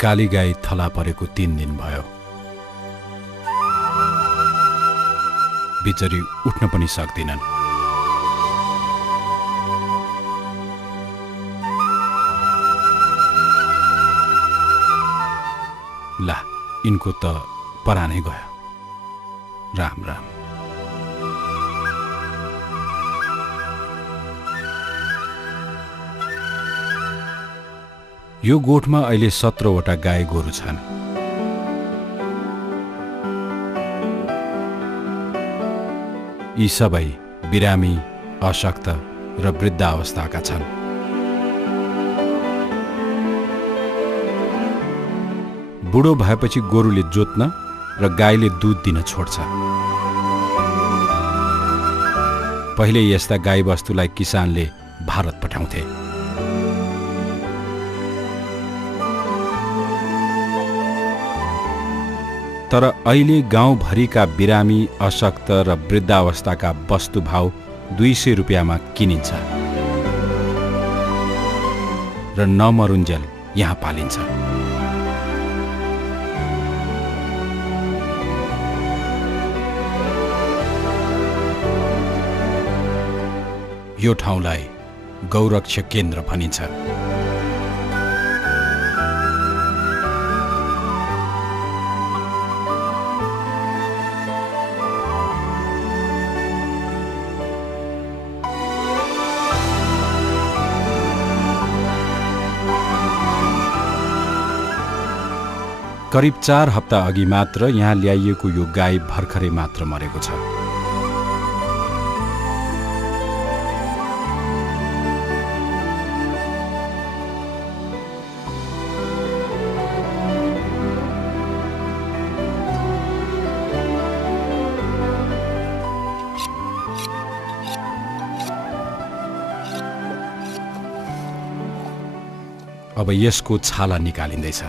काली गाई थला परेको 3 दिन भयो। बिचरी उठ्न पनि सक्दिनन्। ला यिनको त परानै गयो। राम राम। यो गोठमा अहिले 17 वटा गाई गोरु छन्। यी सबै बिरामी, अशक्त र वृद्धावस्थाका छन्। बुढो भएपछि गोरुले जोत्न र गाईले दूध दिन छोड्छ। पहिले यस्ता गाईवस्तुलाई किसानले भारत पठाउँथे। तर अहिले गाउँभरिका बिरामी, अशक्त र वृद्धावस्थाका वस्तु भाव 200 रुपियाँमा किनिन्छ र नमरुन्जेल यहाँ पालिन्छ। यो ठाउँलाई गौरक्ष केन्द्र भनिन्छ। करिब 4 हप्ता अघि मात्र यहाँ ल्याइएको यो गाई भर्खरै मात्र मरेको छ। अब यसको छाला निकालिँदैछ।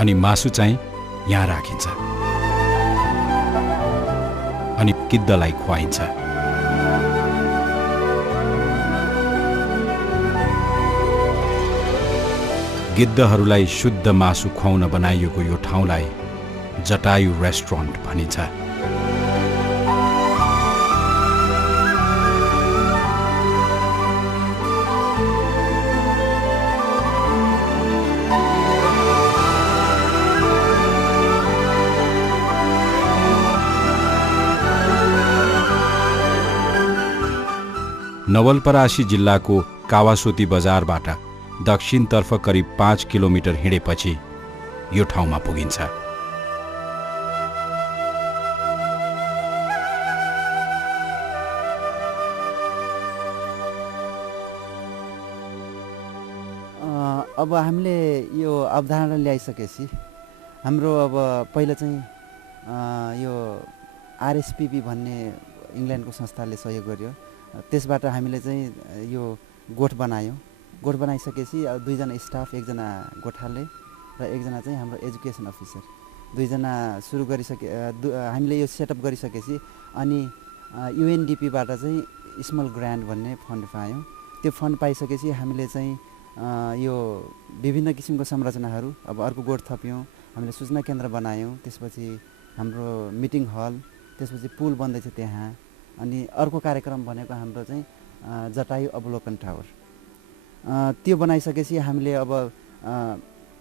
अनि मासु चाहिँ यहाँ राखिन्छ अनि गिद्धलाई खुवाइन्छ। गिद्धहरूलाई शुद्ध मासु खुवाउन बनाइएको यो ठाउँलाई जटायु रेस्टुरेन्ट भनिन्छ। नवलपरासी जिल्लाको कावासोती बजारबाट दक्षिणतर्फ करिब 5 किलोमिटर हिँडेपछि यो ठाउँमा पुगिन्छ। अब हामीले यो अवधारणा ल्याइसकेपछि हाम्रो अब पहिला चाहिँ यो आरएसपीपी भन्ने इङ्ल्यान्डको संस्थाले सहयोग गर्यो। त्यसबाट हामीले चाहिँ यो गोठ बनायौँ। गोठ बनाइसकेपछि 2 जना स्टाफ, 1 जना गोठाले र 1 जना चाहिँ हाम्रो एजुकेसन अफिसर, 2 जना सुरु गरिसके हामीले यो सेटअप गरिसकेपछि अनि युएनडिपीबाट चाहिँ स्मल ग्रान्ट भन्ने फन्ड पायौँ। त्यो फन्ड पाइसकेपछि हामीले चाहिँ यो विभिन्न किसिमको संरचनाहरू, अब अर्को गोठ थप्यौँ, हामीले सूचना केन्द्र बनायौँ, त्यसपछि हाम्रो मिटिङ हल, त्यसपछि पुल बन्दैछ त्यहाँ। अनि अर्को कार्यक्रम भनेको हाम्रो चाहिँ जटायु अवलोकन टावर। त्यो बनाइसकेपछि हामीले अब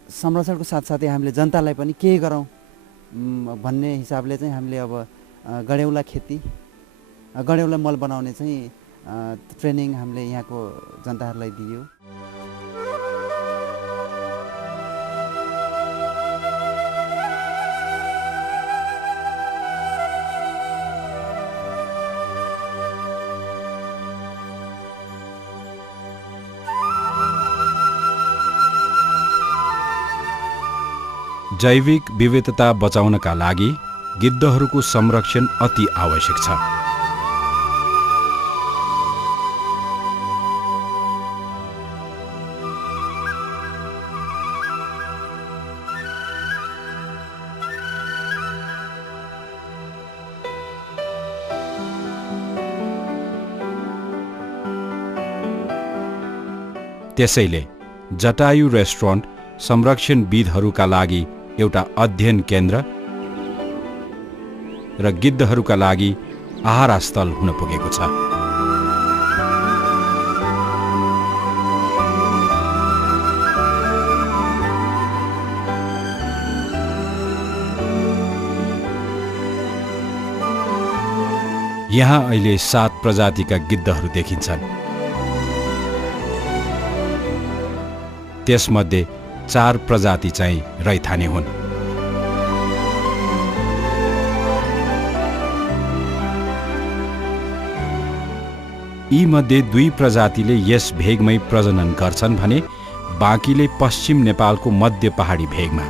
संरक्षणको साथसाथै हामीले जनतालाई पनि केही गरौँ भन्ने हिसाबले चाहिँ हामीले अब गडेउला खेती, गडेउला मल बनाउने चाहिँ ट्रेनिङ हामीले यहाँको जनताहरूलाई दियो। जैविक विविधता बचाउनका लागि गिद्धहरूको संरक्षण अति आवश्यक छ। त्यसैले जटायु रेस्टुरेन्ट संरक्षणविदहरूका लागि एउटा अध्ययन केन्द्र र गिद्धहरूका लागि आहारा स्थल हुन पुगेको छ। यहाँ अहिले 7 प्रजातिका गिद्धहरू देखिन्छन्। त्यसमध्ये 4 प्रजाति चाहिँ रैथाने हुन्। यीमध्ये 2 प्रजातिले यस भेगमै प्रजनन गर्छन् भने बाँकीले पश्चिम नेपालको मध्य पहाडी भेगमा।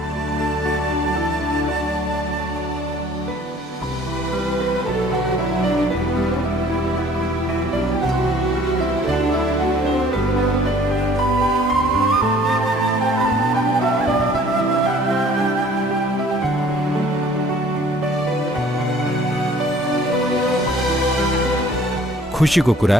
खुशीको कुरा,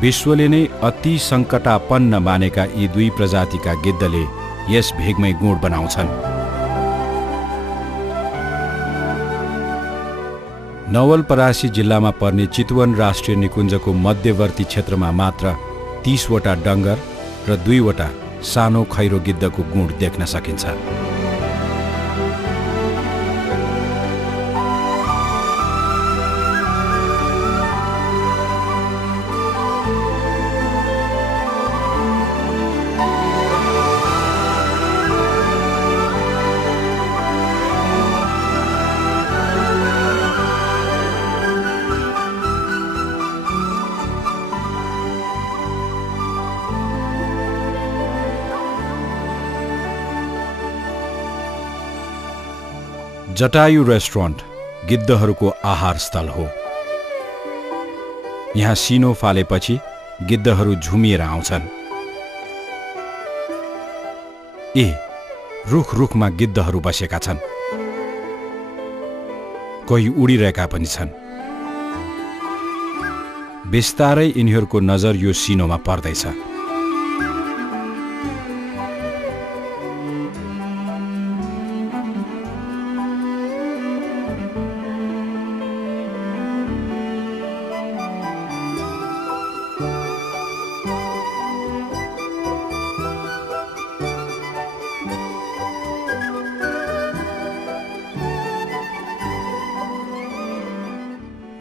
विश्वले नै अति सङ्कटापन्न मानेका यी 2 प्रजातिका गिद्धले यस भेगमै गुँड बनाउँछन्। नवलपरासी जिल्लामा पर्ने चितवन राष्ट्रिय निकुञ्जको मध्यवर्ती क्षेत्रमा मात्र 30 वटा डङ्गर र 2 वटा सानो खैरो गिद्धको गुँड देख्न सकिन्छ। जटायु रेस्टुरेन्ट गिद्धहरूको आहार स्थल हो। यहाँ सिनो फालेपछि गिद्धहरू झुमिएर आउँछन्। रुख रुखमा गिद्धहरू बसेका छन्। कोही उडिरहेका पनि छन्। बिस्तारै यिनीहरूको नजर यो सिनोमा पर्दैछ।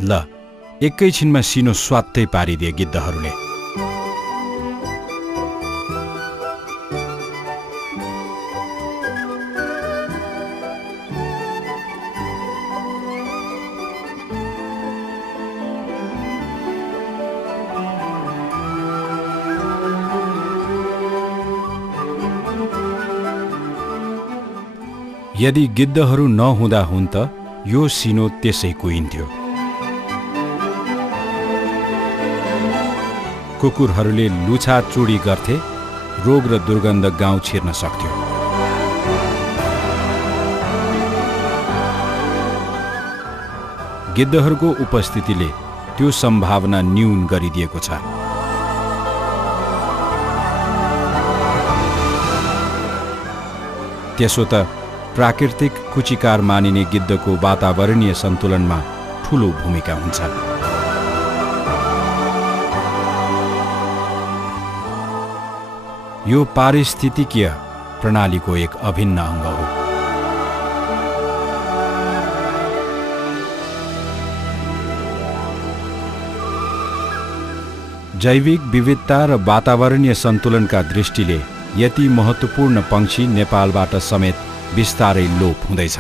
ल एकैछिनमा सिनो स्वात्तै पारिदिए गिद्धहरूले। यदि गिद्धहरू नहुँदा हुन् त यो सिनो त्यसै कुहिन्थ्यो। कुकुरहरूले लुछाचुडी गर्थे, रोग र दुर्गन्ध गाउँ छिर्न सक्थ्यो। गिद्धहरूको उपस्थितिले त्यो सम्भावना न्यून गरिदिएको छ। त्यसो त प्राकृतिक कुचिकार मानिने गिद्धको वातावरणीय सन्तुलनमा ठूलो भूमिका हुन्छ। यो पारिस्थितिकीय प्रणालीको एक अभिन्न अङ्ग हो। जैविक विविधता र वातावरणीय सन्तुलनका दृष्टिले यति महत्त्वपूर्ण पंक्षी नेपालबाट समेत बिस्तारै लोप हुँदैछ।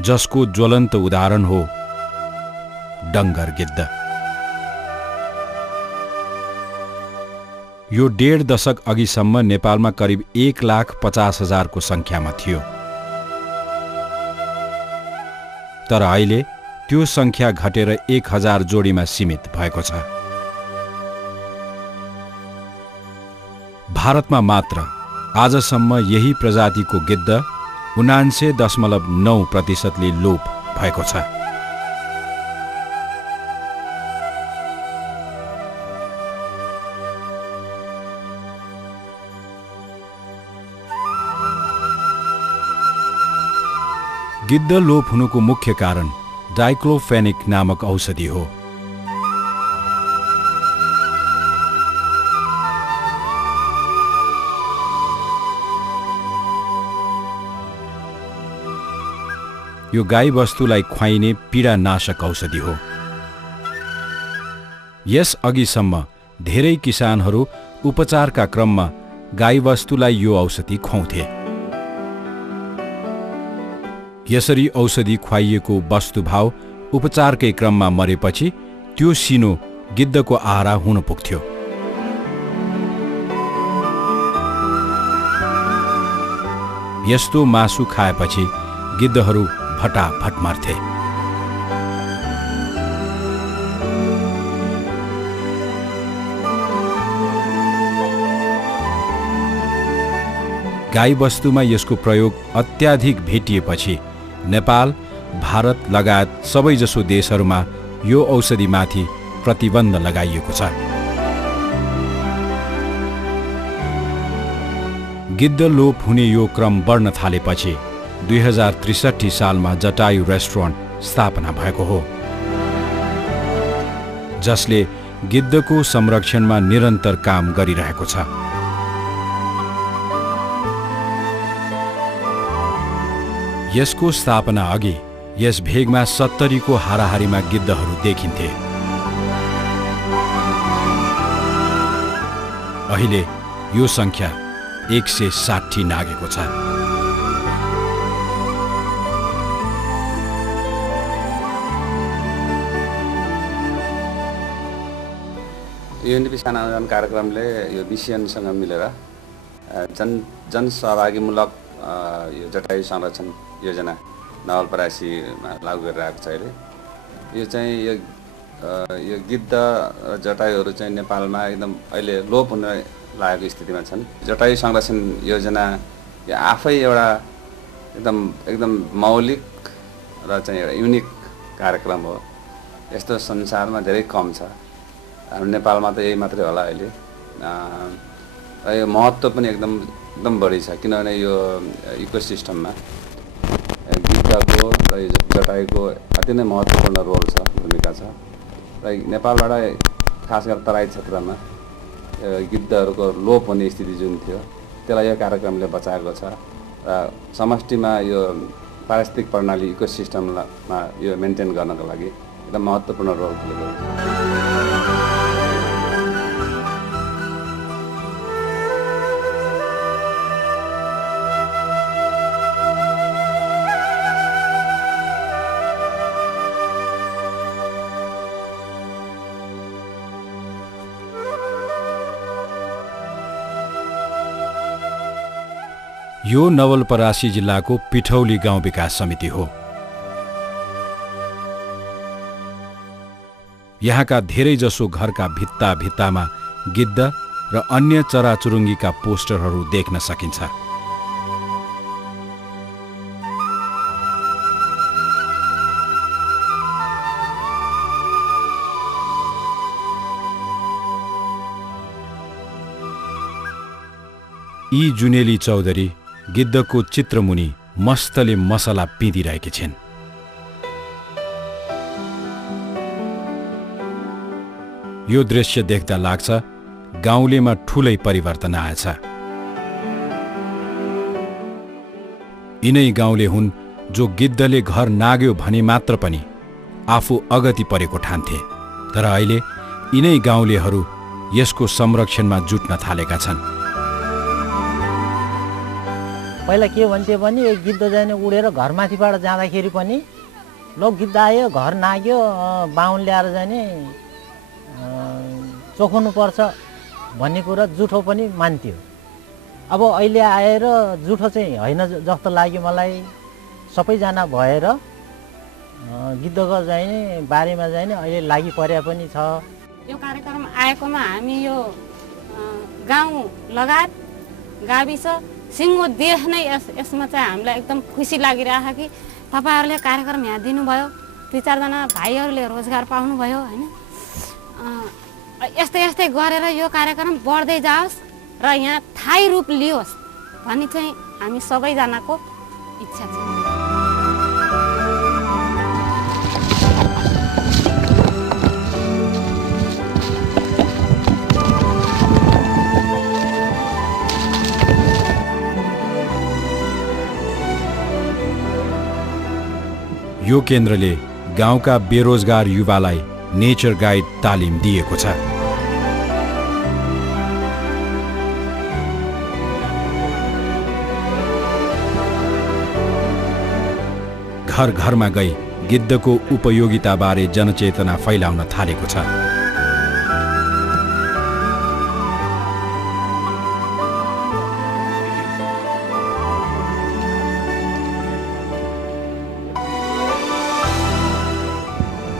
जसको ज्वलन्त उदाहरण हो डङ्गर गिद्ध। यो 1.5 दशक अघिसम्म नेपालमा करिब 1,50,000 को संख्यामा थियो। तर अहिले त्यो संख्या घटेर 1,000 जोडीमा सीमित भएको छ। भारतमा मात्र आजसम्म यही प्रजातिको गिद्ध 79.9% लोप भएको छ। गिद्ध लोप हुनुको मुख्य कारण डाइक्लोफेनिक नामक औषधि हो। यो गाईवस्तुलाई खुवाइने पीडानाशक औषधि हो। यस अघिसम्म धेरै किसानहरू उपचारका क्रममा गाईवस्तुलाई यो औषधि खुवाउँथे। यसरी औषधि खुवाइएको वस्तुभाव उपचारकै क्रममा मरेपछि त्यो सिनो गिद्धको आहारा हुन पुग्थ्यो। यस्तो मासु खाएपछि गिद्धहरू फटाफट मर्थे। गाईवस्तुमा यसको प्रयोग अत्याधिक भेटिएपछि नेपाल, भारत लगायत सबैजसो देशहरूमा यो औषधिमाथि प्रतिबन्ध लगाइएको छ। गिद्ध लोप हुने यो क्रम बढ्न थालेपछि 2063 सालमा जटायु रेस्टुरेन्ट स्थापना भएको हो, जसले गिद्धको संरक्षणमा निरन्तर काम गरिरहेको छ। यसको स्थापना अघि यस भेगमा 70 को हाराहारीमा गिद्धहरू देखिन्थे। अहिले यो संख्या 160 नागेको छ। युएनडीपी साना आन्दोलन कार्यक्रमले यो बिसिएनसँग मिलेर जनसहभागीमूलक यो जटायु संरक्षण योजना नवलपरासीमा लागू गरिरहेको छ। अहिले यो चाहिँ यो गिद्ध र जटायुहरू चाहिँ नेपालमा एकदम अहिले लोप हुन लागेको स्थितिमा छन्। जटायु संरक्षण योजना यो आफै एउटा एकदम मौलिक र चाहिँ एउटा युनिक कार्यक्रम हो। यस्तो संसारमा धेरै कम छ। हाम्रो नेपालमा त यही मात्रै होला अहिले। यो महत्त्व पनि एकदम बढी छ, किनभने यो इकोसिस्टममा गिद्धको र यो जटायुको अति नै महत्त्वपूर्ण रोल छ, भूमिका छ। र नेपालबाट खास गरेर तराई क्षेत्रमा गिद्धहरूको लोप हुने स्थिति जुन थियो त्यसलाई यो कार्यक्रमले बचाएको छ र समष्टिमा यो पारिस्थितिक प्रणाली इकोसिस्टममा यो मेन्टेन गर्नको लागि एकदम महत्त्वपूर्ण रोल खेलेको छ। यो नवलपरासी जिल्लाको पिठौली गाउँ विकास समिति हो। यहाँका धेरैजसो घरका भित्तामा गिद्ध र अन्य चराचुरुङ्गीका पोस्टरहरू देख्न सकिन्छ। यी जुनेली चौधरी गिद्धको चित्रमुनि मस्तले मसला पिँधिरहेकी छिन्। यो दृश्य देख्दा लाग्छ गाउँलेमा ठूलै परिवर्तन आएछ। यिनै गाउँले हुन् जो गिद्धले घर नाग्यो भने मात्र पनि आफू अगति परेको ठान्थे, तर अहिले यिनै गाउँलेहरू यसको संरक्षणमा जुट्न थालेका छन्। पहिला के भन्थे भने एक गिद्ध जाने उडेर घरमाथिबाट जाँदाखेरि पनि ल गिद्ध आयो, घर नाग्यो, बाहुन ल्याएर जाने चोखाउनु पर्छ भन्ने कुरा जुठो पनि मान्थ्यो। अब अहिले आएर जुठो चाहिँ होइन जस्तो लाग्यो मलाई। सबैजना भएर गिद्धको जाने बारेमा जाने अहिले लागि परे पनि छ। यो कार्यक्रम आएकोमा हामी यो गाउँ लगायत गाविस सिङ्गो देश नै यसमा चाहिँ हामीलाई एकदम खुसी लागिरहेछ कि तपाईँहरूले कार्यक्रम यहाँ दिनुभयो, 2-4 जना भाइहरूले रोजगार पाउनुभयो होइन। यस्तै गरेर यो कार्यक्रम बढ्दै जाओस् र यहाँ थायी रूप लियोस् भन्ने चाहिँ हामी सबैजनाको इच्छा छ। यो केन्द्रले गाउँका बेरोजगार युवालाई नेचर गाइड तालिम दिएको छ। घर घरमा गई गिद्धको उपयोगिताबारे जनचेतना फैलाउन थालेको छ।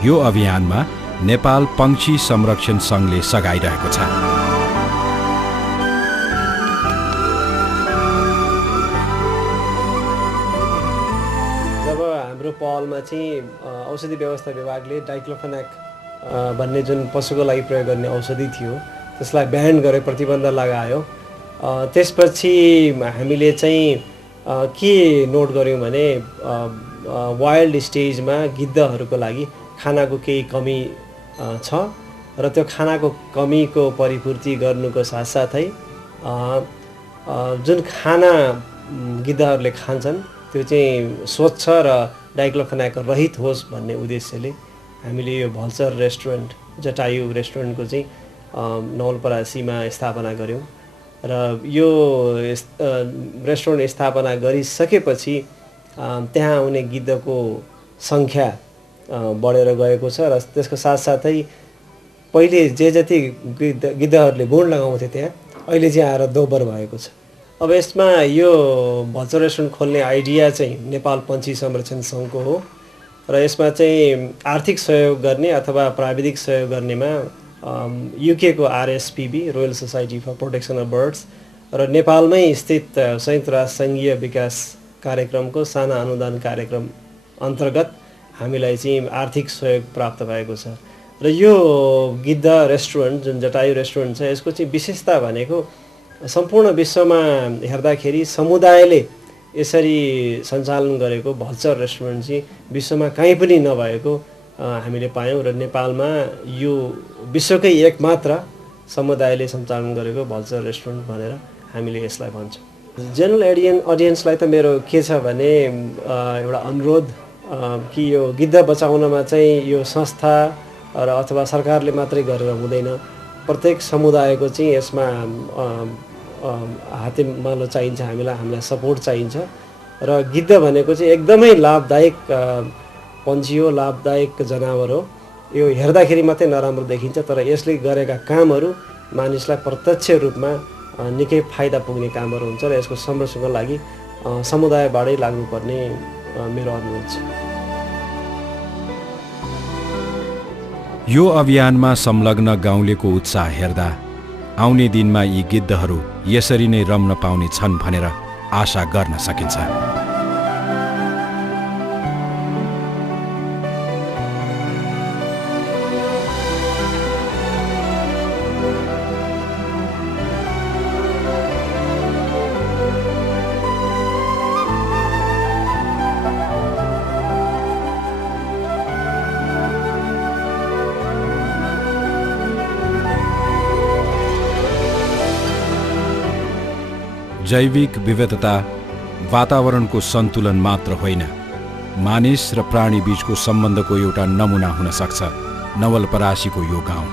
यो अभियानमा नेपाल पंक्षी संरक्षण संघले सघाइरहेको छ। जब हाम्रो पहलमा चाहिँ औषधि व्यवस्था विभागले डाइक्लोफेनाक भन्ने जुन पशुको लागि प्रयोग गर्ने औषधि थियो त्यसलाई ब्यान गरे, प्रतिबन्ध लगायो। त्यसपछि हामीले चाहिँ के नोट गर्यौँ भने वाइल्ड स्टेजमा गिद्धहरूको लागि खानाको केही कमी छ र त्यो खानाको कमीको परिपूर्ति गर्नुको साथसाथै जुन खाना गिद्धहरूले खान्छन् त्यो चाहिँ स्वच्छ र डाइक्लोफेनाक रहित होस् भन्ने उद्देश्यले हामीले यो भल्चर रेस्टुरेन्ट, जटायु रेस्टुरेन्टको चाहिँ नवलपरासीमा स्थापना गऱ्यौँ र यो रेस्टुरेन्ट स्थापना गरिसकेपछि त्यहाँ आउने गिद्धको सङ्ख्या बढेर गएको छ र त्यसको साथसाथै पहिले जति गिद्धहरूले गुण लगाउँथे त्यहाँ अहिले चाहिँ आएर दोब्बर भएको छ। अब यसमा यो भल्चर रेस्टुरेन्ट खोल्ने आइडिया चाहिँ नेपाल पन्छी संरक्षण सङ्घको हो र यसमा चाहिँ आर्थिक सहयोग गर्ने अथवा प्राविधिक सहयोग गर्नेमा युकेको RSPB, royal society for protection of birds र नेपालमै स्थित संयुक्त राष्ट्र सङ्घीय विकास कार्यक्रमको साना अनुदान कार्यक्रम अन्तर्गत हामीलाई चाहिँ आर्थिक सहयोग प्राप्त भएको छ। र यो गिद्ध रेस्टुरेन्ट जुन जटायु रेस्टुरेन्ट छ यसको चाहिँ विशेषता भनेको सम्पूर्ण विश्वमा हेर्दाखेरि समुदायले यसरी सञ्चालन गरेको भल्चर रेस्टुरेन्ट चाहिँ विश्वमा कहीँ पनि नभएको हामीले पायौँ र नेपालमा यो विश्वकै एकमात्र समुदायले सञ्चालन गरेको भल्चर रेस्टुरेन्ट भनेर हामीले यसलाई भन्छौँ। जेनरल अडियन्सलाई त मेरो के छ भने एउटा अनुरोध कि यो गिद्ध बचाउनमा चाहिँ यो संस्था र अथवा सरकारले मात्रै गरेर हुँदैन, प्रत्येक समुदायको चाहिँ यसमा हातेमालो चाहिन्छ, हामीलाई सपोर्ट चाहिन्छ र गिद्ध भनेको चाहिँ एकदमै लाभदायक पन्छी हो, लाभदायक जनावर हो। यो हेर्दाखेरि मात्रै नराम्रो देखिन्छ तर यसले गरेका कामहरू मानिसलाई प्रत्यक्ष रूपमा निकै फाइदा पुग्ने कामहरू हुन्छ र यसको संरक्षणको लागि समुदायबाटै लाग्नुपर्ने मेरो अनुरोध छ। यो अभियानमा संलग्न गाउँलेको उत्साह हेर्दा आउने दिनमा यी गिद्धहरू यसरी नै रम्न पाउने छन् भनेर आशा गर्न सकिन्छ। जैविक विविधता वातावरणको सन्तुलन मात्र होइन, मानिस र प्राणी बीचको सम्बन्धको एउटा नमुना हुन सक्छ नवलपरासीको यो गाउँ।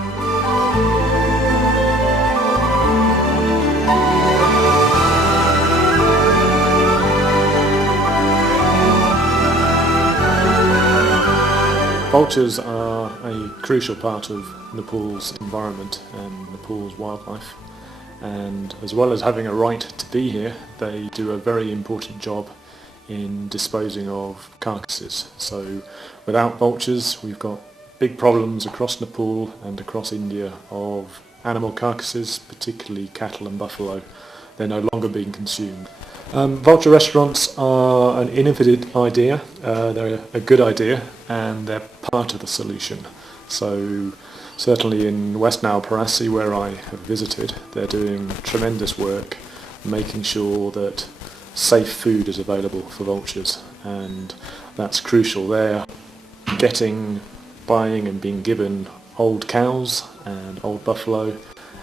Vultures are a crucial part of Nepal's environment and Nepal's wildlife. And as well as having a right to be here, they do a very important job in disposing of carcasses. So without vultures, we've got big problems across Nepal and across India of animal carcasses, particularly cattle and buffalo. They're no longer being consumed. Vulture restaurants are an innovative idea. They're a good idea and they're part of the solution. So certainly in West Nowalparasi, where I have visited, they're doing tremendous work making sure that safe food is available for vultures. And That's crucial. They're buying and being given old cows and old buffalo,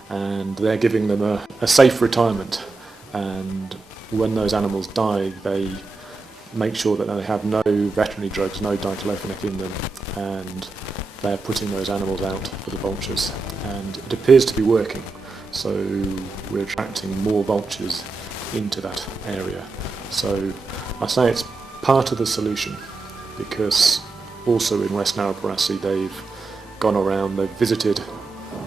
and they're giving them a safe retirement. And when those animals die, they make sure that they have no veterinary drugs, no diclofenac in them, and they're putting those animals out for the vultures. And it appears to be working, so we're attracting more vultures into that area. So I say it's part of the solution, because also in West Narrabirassi they've gone around, they've visited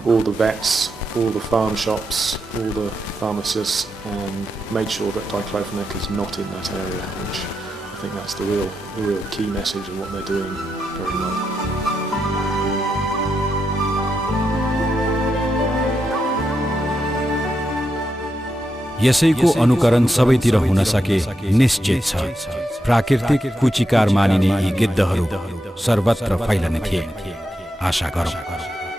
all the vets, all the farm shops, all the pharmacists, and made sure that diclofenac is not in that area, which I think that's the real key message of what they're doing very well. यसैको अनुकरण सबैतिर हुन सके निश्चित छ। प्राकृतिक कुचिकार मानिने यी गिद्धहरू सर्वत्र फैलने थिए। आशा गरौँ।